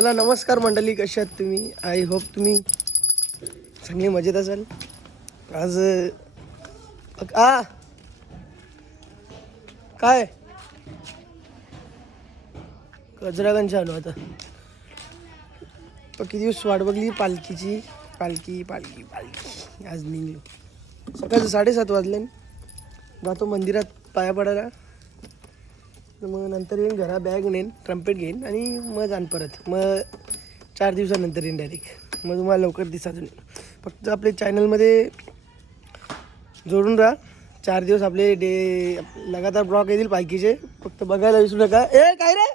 चला नमस्कार मंडळी, कशा आहात तुम्ही? आय होप तुम्ही चांगली मजेत असाल. आज काय गजरागंज आलो आता. किती दिवस वाट बघली पालखीची. पालखी पालखी पालखी आज निघलो. सकाळचं 7:30 वाजले. जातो मंदिरात पाया पडायला. मग नंतर येईन घरा, बॅग नेईन, ट्रम्पेट घेईन आणि मग जाण परत. मग 4 दिवसानंतर येईन डायरेक्ट. मग तुम्हाला लवकर दिसा. फक्त आपले चॅनलमध्ये जोडून राहा. 4 दिवस आपले लगातार ब्लॉग येतील पालखीचे. फक्त बघायला विसरू नका. काय रे,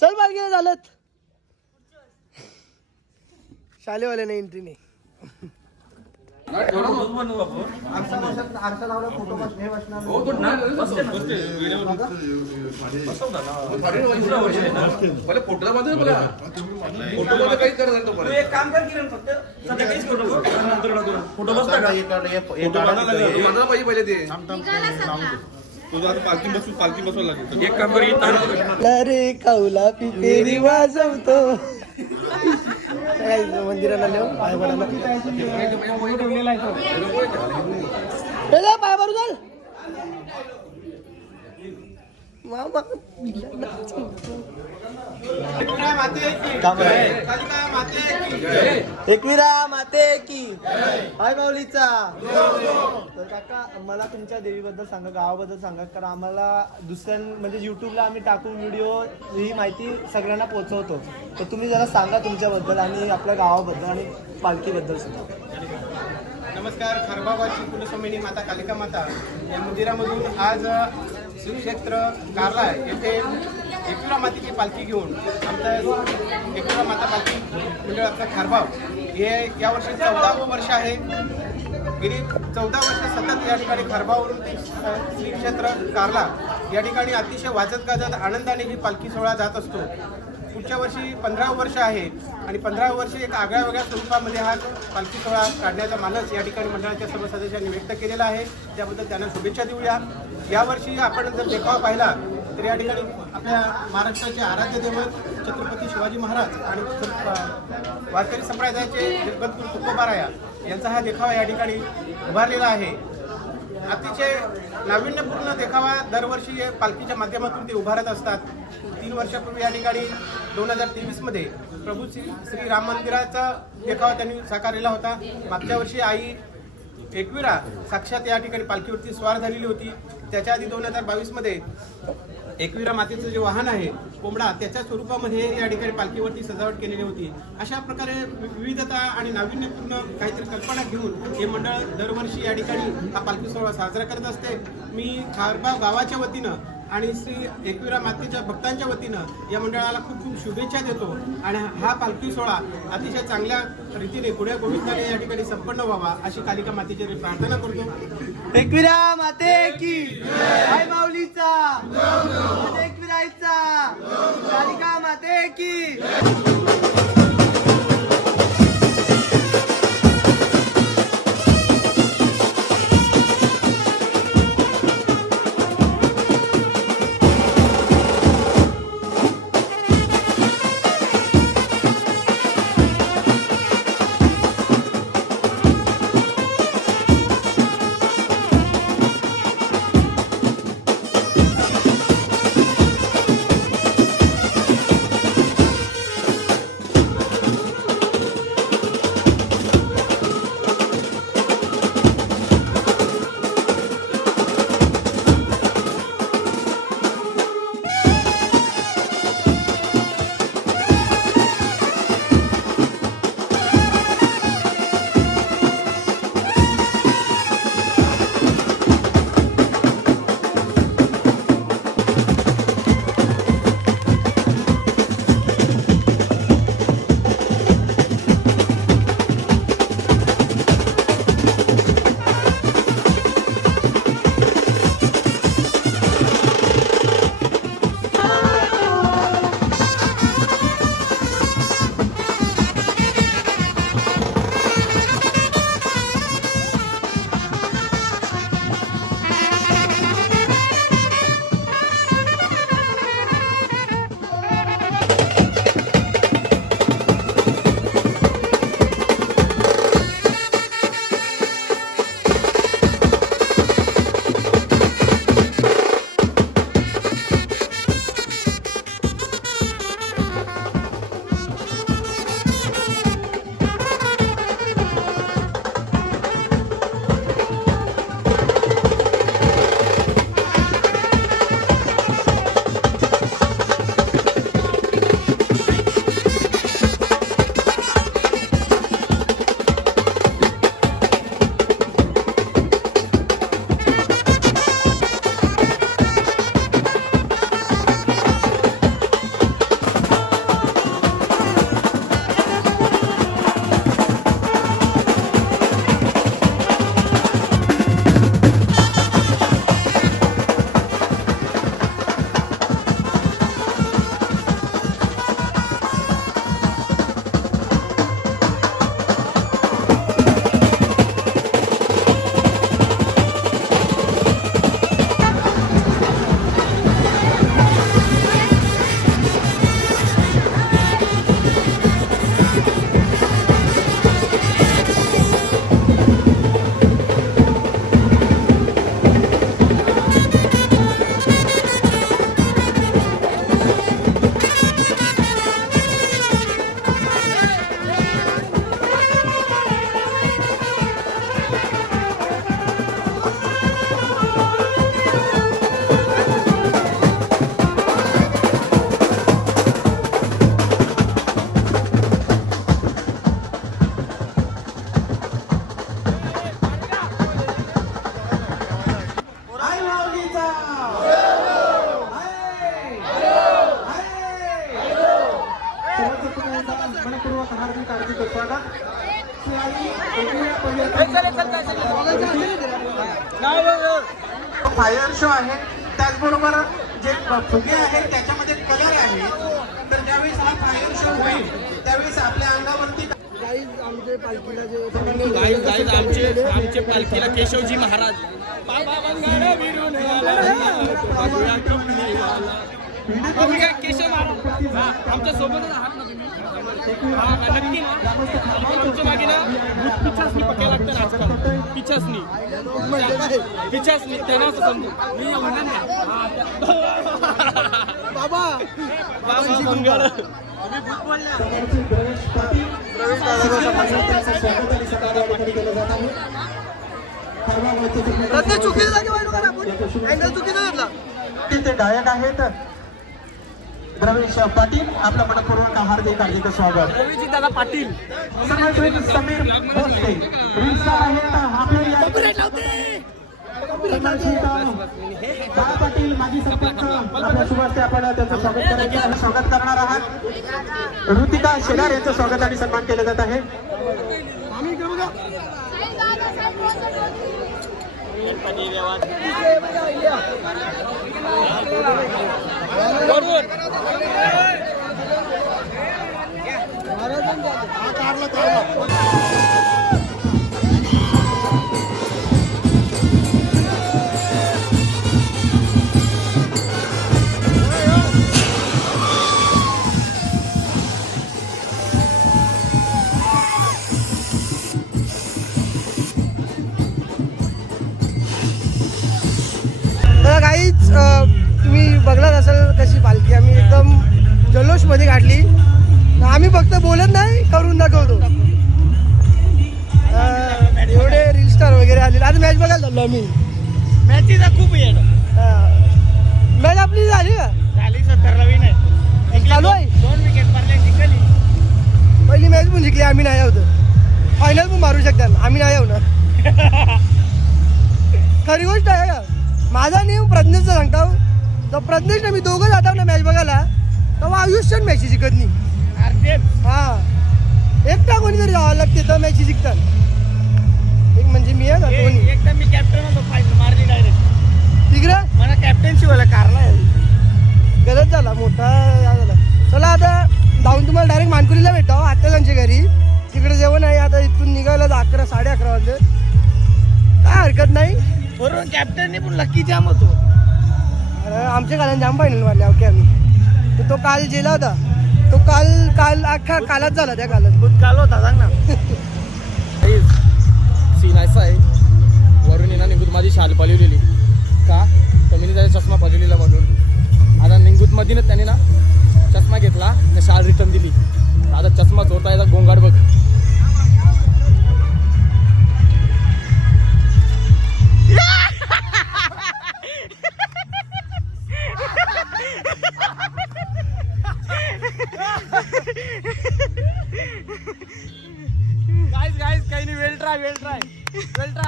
चल पालखीला झालत. शालेवाल्याने एंट्री नाही. अरे काऊला पिपेरी वाजवतो. मंदिराला नेऊन पाय पडायला पाय भरू चाल. एकविरा माते की हाय माऊलीचा. तर काका, मला तुमच्या देवीबद्दल सांगा, गावाबद्दल सांगा. कारण आम्हाला म्हणजे युट्यूबला आम्ही टाकून व्हिडिओ ही माहिती सगळ्यांना पोहोचवतो. तर तुम्ही जरा सांगा तुमच्याबद्दल आणि आपल्या गावाबद्दल आणि पालखीबद्दल सुद्धा. नमस्कार. खरबाबाची कुलस्वामिनी माता कालिका माता या मंदिरामधून आज श्री क्षेत्र कारला येथे एकविरा मातेची पालखी घेऊन आमचा एकविरा माता पालखी मंडळाचा खारबाव हे यावर्षी 14वं वर्ष आहे. गेली 14 वर्ष सतत या ठिकाणी खारबावरून श्री क्षेत्र कारला या ठिकाणी अतिशय वाजत गाजत आनंदाने ही पालखी सोहळा जात असतो. पुढच्या वर्षी 15 वर्ष आहे आणि 15 वर्ष एक आगळ्या वेगळ्या स्वरूपामध्ये हा पालखी सोहळा काढण्याचा मानस या ठिकाणी मंडळाच्या सर्व सदस्यांनी व्यक्त केलेला आहे. त्याबद्दल त्यांना शुभेच्छा देऊया. यावर्षी आपण जर देखावा पाहिला तर या ठिकाणी आपल्या महाराष्ट्राचे आराध्य दैवत छत्रपती शिवाजी महाराज आणि वारकरी संप्रदायाचे जगद्गुरू तुकोबाराया यांचा हा देखावा या ठिकाणी उभारलेला आहे. अतिशय नाविन्यपूर्ण देखावा दरवर्षी पालखीच्या माध्यमातून ते उभारत असतात. 3 वर्षापूर्वी या ठिकाणी 2023 प्रभू श्री राम मंदिराचा देखावा त्यांनी साकारलेला होता. मागच्या वर्षी आई एकविरा साक्षात या ठिकाणी पालखीवरती स्वार झालेली होती. त्याच्या आधी 2022 एकविरा मातेचं जे वाहन आहे कोंबडा, त्याच्या स्वरूपामध्ये या ठिकाणी पालखीवरती सजावट केलेली होती. अशा प्रकारे विविधता आणि नाविन्यपूर्ण काहीतरी कल्पना घेऊन हे मंडळ दरवर्षी या ठिकाणी हा पालखी सोहळा साजरा करत असते. मी खारबाव गावाच्या वतीनं आणि श्री एकविरा मातेच्या भक्तांच्या वतीनं या मंडळाला खूप खूप शुभेच्छा देतो आणि हा पालखी सोहळा अतिशय चांगल्या रीतीने पुढे गोविंदाने या ठिकाणी संपन्न व्हावा अशी कालिका मातेची प्रार्थना करतो. एकविरा माते की हाय माऊलीचा. एकविराईचा कालिका माते की. फायर शो आहे, त्याचबरोबर जे फुगे आहेत त्याच्यामध्ये कलर आहे. तर ज्यावेळेस हा फायर शो होईल त्यावेळेस आपल्या अंगावरती आमचे पालखीला जे आमचे पालखीला केशवजी महाराज केशव महाराज आमच्या सोबतच आहात ना तुम्ही? नक्की ना. आमच्या मागे ना पिछासनी पकायला लागतं आजकाल. पिछासनी त्यांना असं समजू मी म्हणणार नाही. बाबा बाबांची मंगळ. चुकीचं जागी वाईट करा आपण. अँगल चुकीचा घेतला. ते गायक आहेत रमेश पाटील, आपलं मनपूर्वक हार्दिक स्वागत. दादा पाटील समीर भोसले आहेत पाटील माजी सरपंच आपल्या शुभ हस्ते आपण त्यांचं स्वागत करायचं स्वागत करणार आहात. ऋतिका शेलार यांचं स्वागत आणि सन्मान केलं जात आहे. तर काहीच तुम्ही बघलाच असाल कशी पालखी आम्ही एकदम जल्लोषमध्ये काढली. आम्ही फक्त बोलत नाही, करून दाखवतो. एवढे रील स्टार वगैरे आलेले. आता मॅच बघायला चाललो आम्ही. मॅचीचा खूप येड मॅच आपली झाली का? झाली 70ला विन आहे. चालू आहे. 2 विकेट पडले जिंकली. पहिली मॅच पण जिंकली, आम्ही नाही होतो. फायनल पण मारू शकतात, आम्ही नाही येऊ ना. खरी गोष्ट आहे का? माझा नियम प्रज्ञेशचा सांगता. तर प्रज्ञेश ना मी दोघं जातो ना मॅच बघायला, तेव्हा आयुष्यात मॅच जिंकत नाही. हा, एकटा कोणीतरी जावं लागते तर मॅच जिंकतात. एक म्हणजे मी आहे का कोणी एकदम मी कॅप्टन होतो, फायनल मारली डायरेक्ट. तिकडं मला कॅप्टनशी वाला कारला गलत झाला, मोठा झाला. चला आता जाऊन तुम्हाला डायरेक्ट मानकुलीला भेटावं आता त्यांच्या घरी. तिकडे जेवण आहे. आता इथून निघायला 11 11:30 वाजले. काय हरकत नाही. बरोबर कॅप्टनने पण लकी जाम होतो. अरे आमच्या कालाने जाम फायनल मारले. ओके आम्ही तो काल जेला होता. तो काल अख्खा कालाच झाला. त्या कालात भूतकाल होता, सांग ना. सीन असा आहे, वरून येणार निघूत माझी शाल पलवलेली का तर मी त्याचा चष्मा पलवलेला म्हणून. आता निघूत मधीनच त्याने ना चष्मा घेतला, त्या शाल रिटर्न दिली. आता चष्मा चोरता याचा गोंगाट बघ. गाईज काही नाही. वेल ट्राय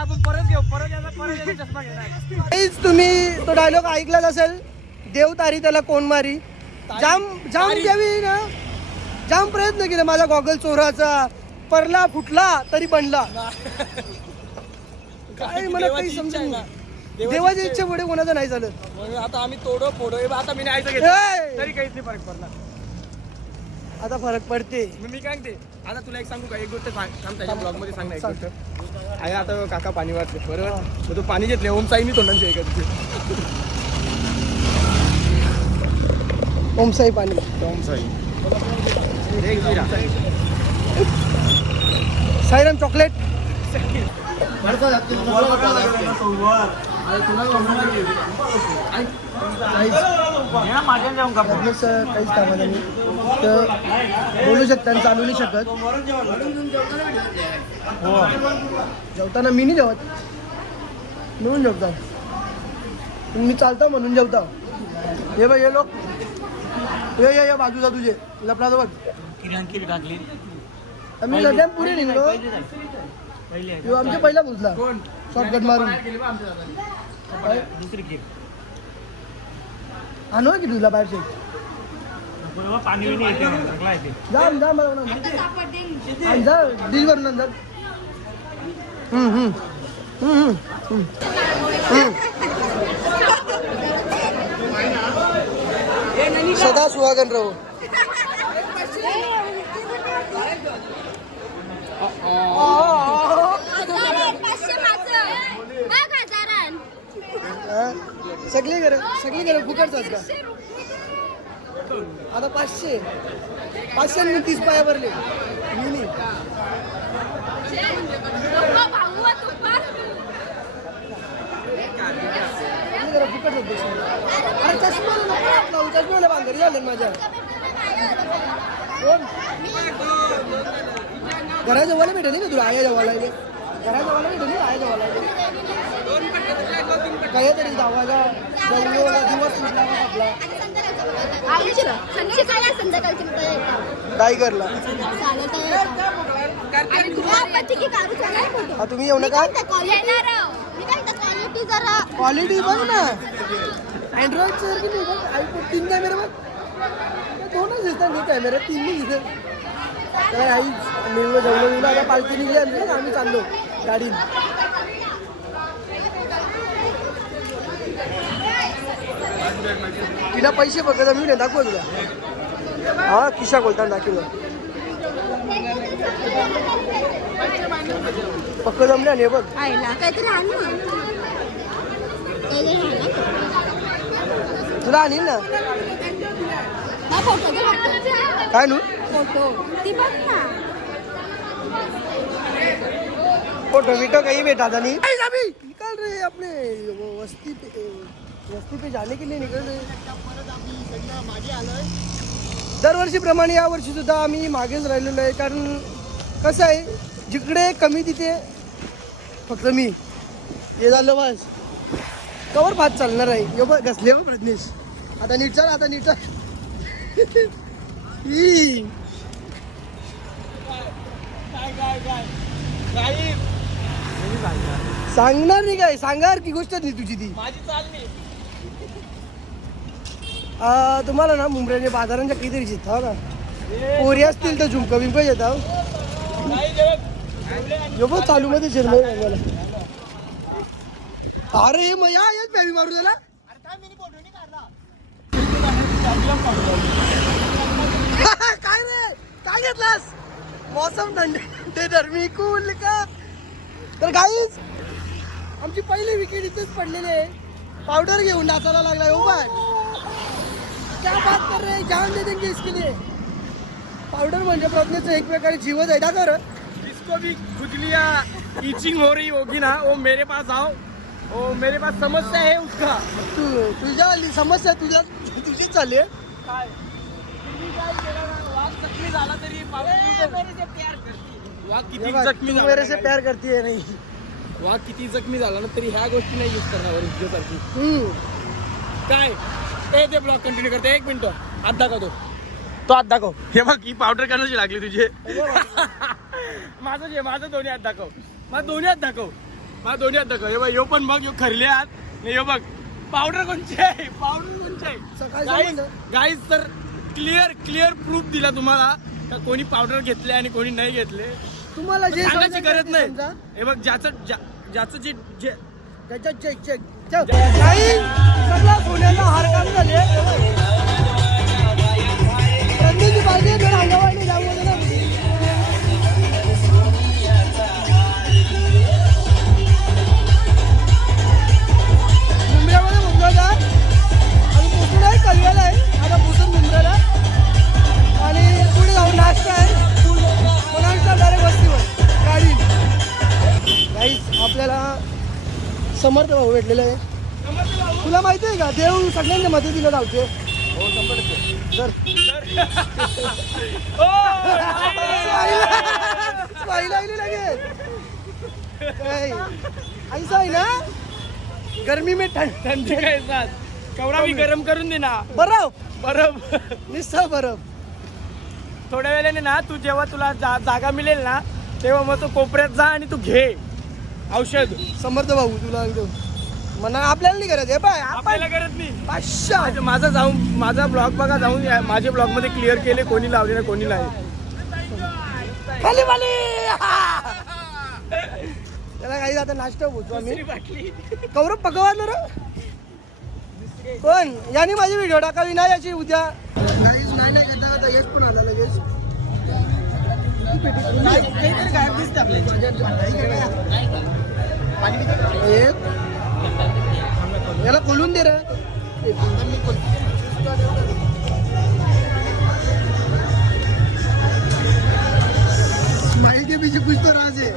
आपण परत घेऊ. परत याचा चष्मा घेणार. काहीच तुम्ही तो डायलॉग ऐकलाच असेल, देव तारी त्याला कोण मारी. जाम द्यावी ना, जाम प्रयत्न केले माझा गॉगल चोराचा. परला फुटला तरी बनला. काय मला काही समजत नाही. देवाच्या इच्छा पुढे कोणाचं नाही चालत. आता आम्ही तोडो फोडो. आता मी नाही घेतलं ए! तरी काहीच नाही फरक पडला. आता फरक पडते. मी काय सांगते, आता तुला एक सांगू का, एक गोष्ट सांग त्याच्या ब्लॉग मध्ये सांग ना एक गोष्ट. आहे आता काका पाणी वाटले बरोबर, मग तू पाणी घेतले ओम साई मी तोंडांचे ऐकत. ओमसाई पाणी. ओम साई साईराम चॉकलेट. काहीच कामाला नाही तर बोलू शकता आणि चालू नाही शकत. जेवताना मी नाही जेवत, म्हणून जेवता. मी चालता म्हणून जेवता. हे बघ हे लोक ये बाजूला तुझे लपडा बघ. आम्ही सध्या पुढे निघलो. आमच्या पहिला पोचला शॉर्टकट मारून. आणू की तुला बाहेरचे जा मला जा डील करून नंतर. सदा सुहागन राहो. सगळी घरं फुकटच का आता 500 30 पाया भरले मिनी फुकट अरे चष्माला बांधरी झाले माझ्या घराच्या वाला भेटेल का तुला आया जवाला घराच्या वाला भेटेल आया जवाला काहीतरी धावायला दिवस सुटला काय करला तुम्ही येऊ नका क्वालिटी बघ ना अँड्रॉइड सर की नाही बघ आयफोन 3 कॅमेरा बघ 2च दिसतात कॅमेरा 3 नाही दिसत काय आई निघलो जेवलो आता पालखी निघली आम्ही चाललो गाडीत तिला पैसे बघत मी नाही दाखव तुला हा किशा बोलता दाखवलं पक्क जमल्या नाही बघ तुला आणील ना काय नू फोटो बिटो काही भेटा था नहीं निकल रहे अपने वस्ती पे जाने के लिए निकल रहे दरवर्षीप्रमाणे या वर्षी सुद्धा आम्ही मागेच राहिलेलो आहे कारण कसं आहे जिकडे कमी तिथे फक्त मी हे झालं बस कवर पाच चालणार आहे यो बघ घसले बघ प्रज्ञेश आता नीट चाल आता नीट चाल सांगणार नाही काय सांगार की गोष्ट नाही तुझी ती तुम्हाला ना मुंबईच्या बाजारांच्या काहीतरी जिथं ना पोरी असतील तर झुमका बिमका येतात यो बघ चालू मध्ये जन्म अरे मग या येत बॅबी मारू त्याला काय रे काय घेतलास मौसम थंडी धर्मी कूल का तर काहीच आमची पहिली विकेट इथेच पडलेली आहे पावडर घेऊन नाचायला लागलाय हो बाय क्या बात कर रहे जान दे देंगे इसके लिए पाउडर म्हणजे प्रज्ञेचं एक प्रकारे जीवच आहे दाखव रे जिसको भी खुजलियाँ ईचिंग हो रही होगी ना वो मेरे पास आओ वो मेरे पास समस्या है उसका तुझ्या समस्या तुझी चालली आहे काय वाघ जखमी झाला तरी वाघ किती जखमी तू मेरे से प्यार करती है नहीं वाघ किती जखमी झाला ना तरी ह्या गोष्टी नाही यूज करणार तुझ्यासारखी काय ते ब्लॉग कंटिन्यू करते 1 मिनिट हात दाखवतो तो हात दाखव हे बघ ही पावडर करण्याची लागली तुझे माझं दोन्ही हात दाखव माझं दोन्ही हात दाखव हे बघ यो पण बघ यो खरले हात नाही यो बघ पावडर कोणची आहे गाईज तर क्लिअर प्रूफ दिला तुम्हाला का कोणी पावडर घेतले आणि कोणी नाही घेतले तुम्हाला जे सांगायची गरज नाही हे बघ ज्याचं जे सगळा सोन्याचा हार काम झाले प्रज्ञेची पाहिजे तर अंगवाडी जाऊ दे ना मुंबईमध्ये मुंबईला आम्ही पुसून आहे कलव्याला आहे आता पुसून मुंबईला आणि पुढे जाऊन नाश्ता आहे नाश्ता डायरेक्ट वस्तीवर गाडी गाईस आपल्याला समर्थ भाऊ भेटलेला आहे तुला माहिती आहे का देव सगळ्यांच्या मदतीला धावते ऐसा आहे ना गर्मी में ठंडी के साथ कवडा भी गरम करून दे ना बर्फ निस्सा बर्फ थोड्या वेळाने ना तू जेव्हा तुला जागा मिळेल ना तेव्हा मग तू कोपऱ्यात जा आणि तू घे औषध समर्थ भाऊ तुला म्हणा आपल्याला नाही करत आहे आपल्याला करत नाही पाचशा माझा ब्लॉग बघा जाऊन माझ्या ब्लॉग मध्ये क्लिअर केले कोणी लावले ना कोणी नाही खाली वाली आता नाश्ता पोहोचू आम्ही. कौरव पकवान रे कोण याने माझी व्हिडिओ टाकावी ना याची उद्या. नाही घेता आता येस पण आला लगेच. याला खोलून दे रे. स्माइल के पीछे कुछ तो राज है.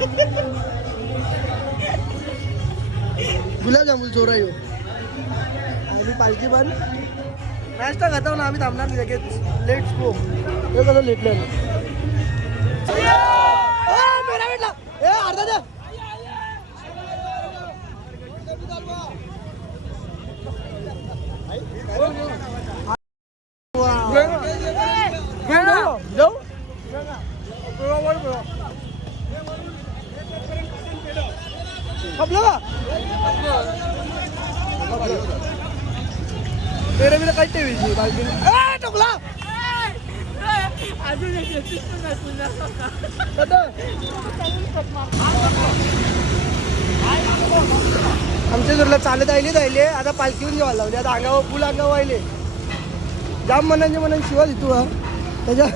गुलाबजामुन चोरा येऊ आणि पालखी पण नाश्ता खाता ना आम्ही थांबणार नाही लगेच. Let's go. हे कसं लेटलं अर्धा द्या. आपलं का तेरे बिना काही टीव्ही बालकी टोकला आमच्या घरला चालत आले आता पालखीहून जेव्हा लावली. आता अंगावर फुल अंगावर वाहिले जाम मनांचे शिवा देतो हा त्याच्या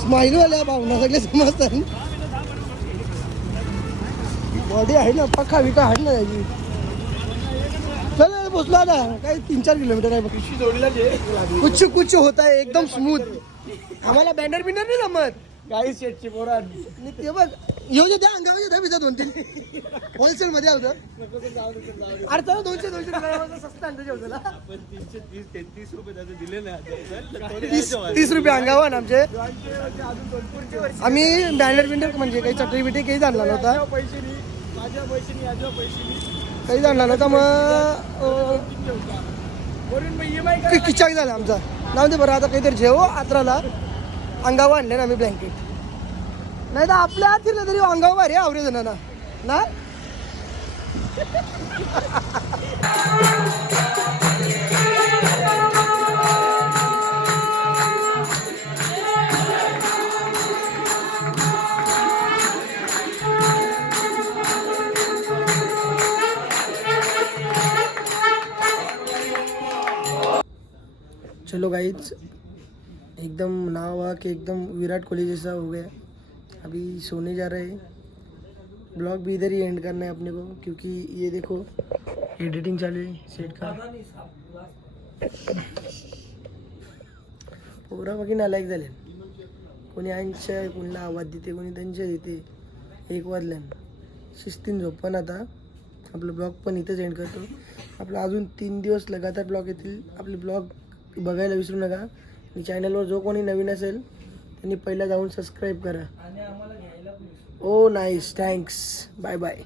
स्माईलवाल्या भावना सगळे समजतात. बॉडी आहे ना पक्का विका आहे ना त्याची. चल पोचलो आता काय 3-4 किलोमीटर आहे. पिशवी जोडीला कुछ होत आहे एकदम स्मूथ. आम्हाला बॅनर बिनर नाही जमत. काही शेटची पोरा ते बघ येऊ द्या अंगावर येतात बिजा 2-3 होलसेल मध्ये होतं. अरे चला 200 स्वस्त आणतो जेवताला. 30 रुपये अंगावर ना आमचे. आम्ही बॅनर बिंडर म्हणजे काही चटई बिटई काही जाणला नव्हता. काही जाणला नव्हता मग किच्चाक झाला आमचा. नाव दे बरं आता काहीतरी जेव आत्राला अंगावर आणले ना आम्ही ब्लँकेट. नाही तर आपल्या हात फिरलं तरी अंगावर भारी आवरे जणांना ना. चलो गाइस एकदम नावा के एकदम विराट कोहली जैसा हो गया. अभी सोने जा रहे हैं. ब्लॉग भी इधर ही एंड करना है अपने को क्योंकि ये देखो एडिटिंग चालू है सेट का. पोरा बाकी नालायक झाले. कोणी 80 कोणीला आवाज देते कोणी त्यांच्या देते. 1 वाजल्यान शिस्तीन झोपण. आता आपलं ब्लॉग पण इथंच एंड करतो. आपला अजून 3 दिवस लगातार ब्लॉग येतील. आपले ब्लॉग बघायला विसरू नका. आणि चॅनलवर जो कोणी नवीन असेल त्यांनी पहिला जाऊन सबस्क्राईब करा. Oh nice thanks bye bye.